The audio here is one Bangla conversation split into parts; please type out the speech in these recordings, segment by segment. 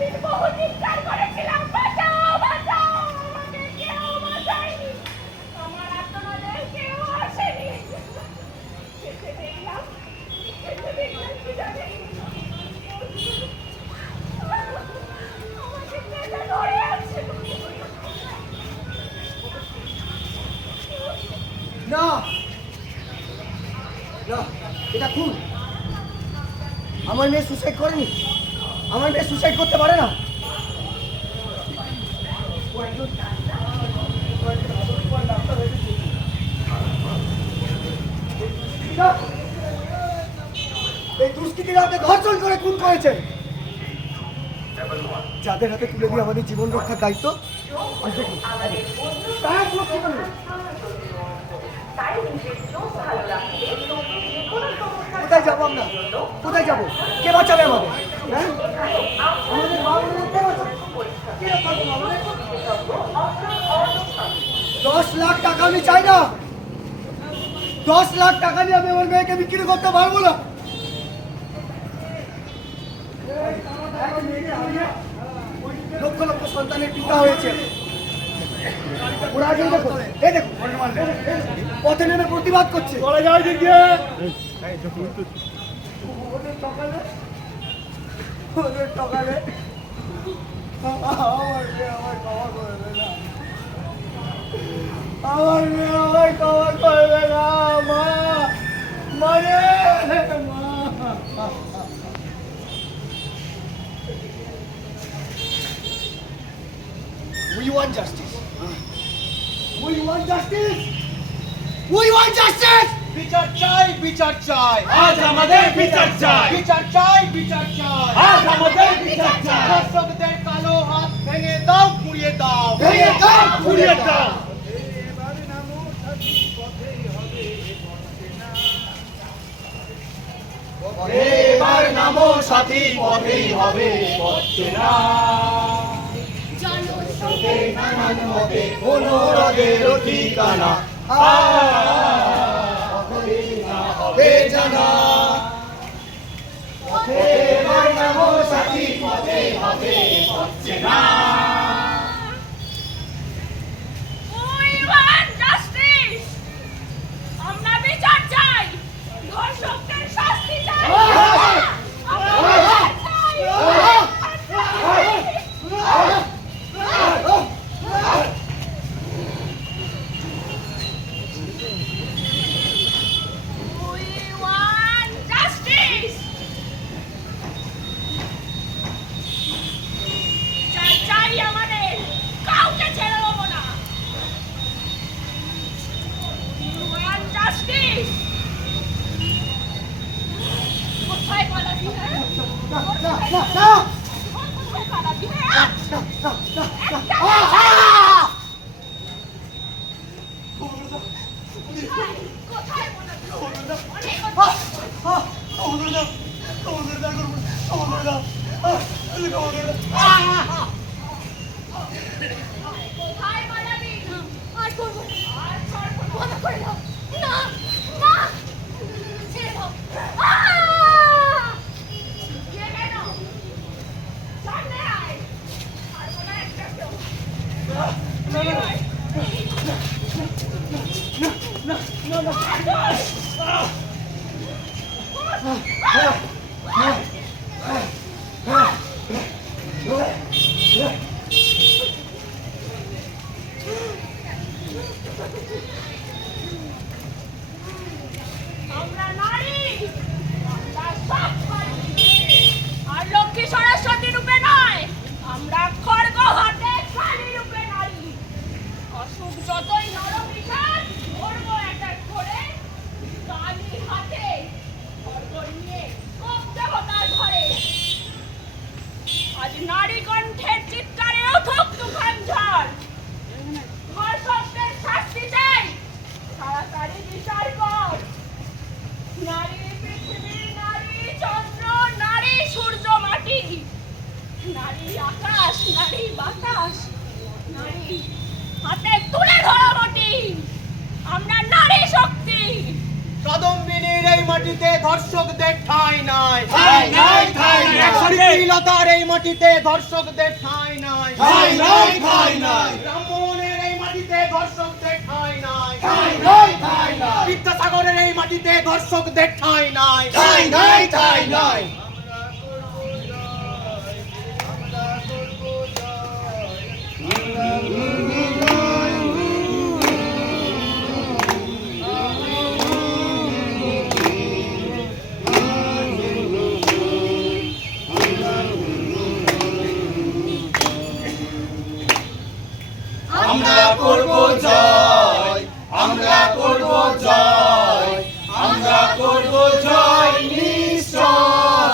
সেদিন বহু চিৎকার করেছিলাম, বাঁচাও বাঁচাও, আমাকে কেউ বাঁচায়নি, আমার আত্মনাদের কেউ আসেনি। শেষে দেখলাম কি জানেন, আমাকে পেটে ধরে আছে। না না, এটা খুন। আমার মেয়ে সুসাইড করেনি, আমার মেয়ে সুসাইড করতে পারে না। এই দুষ্কৃতীরা ওকে ধর্ষণ করে খুন করেছে। যাদের হাতে তুলে দিয়ে আমাদের জীবন রক্ষার দায়িত্ব, কোথায় যাবো আমরা? কোথায় যাবো? কে বাঁচাবে আমাদের? হ্যাঁ, আমাদের মা-বোনেদের কে বাঁচাবে? কে বাঁচাবে আমাদের? 10 লাখ টাকা আমি চাই না। 10 লাখ টাকা নিয়ে আমি আমার মেয়েকে বিক্রি করতে পারবো না। লক্ষ লক্ষ সন্তানের পিতা হয়েছে। ওরা আগে দেখো, এই দেখো, পথে নেমে প্রতিবাদ করছে। ওদের সকালে আমার মেয়ে আমায় ক্ষমা করবে না, আমার মেয়ে আমায় ক্ষমা করবে না, মা মানে মা। We want justice. We want justice. We want justice. বিচার চাই, বিচার চাই, আজ আমাদের বিচার চাই, বিচার চাই, বিচার চাই, আজ আমাদের বিচার চাই। দর্শকদের কালো হাত ভেঙে দাও, পুড়িয়ে দাও, ভেঙে দাও, পুড়িয়ে দাও। এবার নামো সাথী, পথেই হবে পথে না। জনস্রোতের নানান মতে কোনো রগেরও ঠিকানা হবে জানা। এবার নামো সাথী, পথেই হবে পথে না। We want justice. আমরা বিচার চাই, ধর্ষকদের শাস্তি চাই। আমরা বিচার চাই। We want justice. চাই চাই আমাদের, কাউকে ছেড়ে দেবো না। We want justice. কোথায় পালাবি, হ্যাঁ? কোথায় পালাবি, হ্যাঁ? কোথায় পালাবি? কোথায় পালাবি? আর করবো না, আর ছাড়বো না। বন্ধ করে দাও। না, না, ছেড়ে দাও। কে কেন? সামনে আয়। ছাড়বো না একটাকেও। বের হই। আমরা নারী, আমরা সব পারি। আর লক্ষ্মী সরস্বতী রূপে নয়, আমরা খড়গ হাতে কালী রূপে নারী। অসুখ যতই নরবিষাদ, ধরবো অ্যাটাক করে, কালী হাতে খড়গ নিয়ে কবজা হতার ঘরে। আজ নারী কণ্ঠের চিৎকারে উঠুক তুফান ঝড়। ধর্ষকদের শাস্তি চাই, তাড়াতাড়ি বিচার কর। নারী পৃথিবী, নারী চন্দ্র, নারী সূর্য মাটি, নারী আকাশ, নারী বাতাস, নারী হাতে তুলে ধরো মাটি। আমরা নারী শক্তি, কাদম্বিনীর এই মাটিতে ধর্ষকদের ঠাঁই নাই ঠাঁই নাই, ঠাঁই নাই। শ্রীলতার এই মাটিতে ধর্ষকদের ঠাঁই নাই ঠাঁই নাই, ঠাঁই নাই। ব্রাহ্মণের এই মাটিতে ধর্ষকদের ঠাঁই নাই ঠাঁই নাই, ঠাঁই নাই। বিদ্যাসাগরের এই মাটিতে ধর্ষকদের ঠাঁই নাই ঠাঁই নাই, ঠাঁই নাই। আমরা করব জয়, আমরা করব জয়, আমরা করব জয় নিশ্চয়।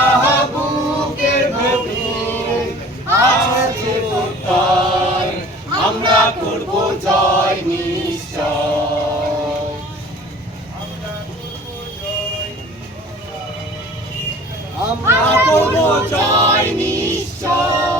আহা বুকের গভীরে আছে প্রত্যয়, আমরা করব জয় নিশ্চয়। আমরা করব জয় নিশ্চয়।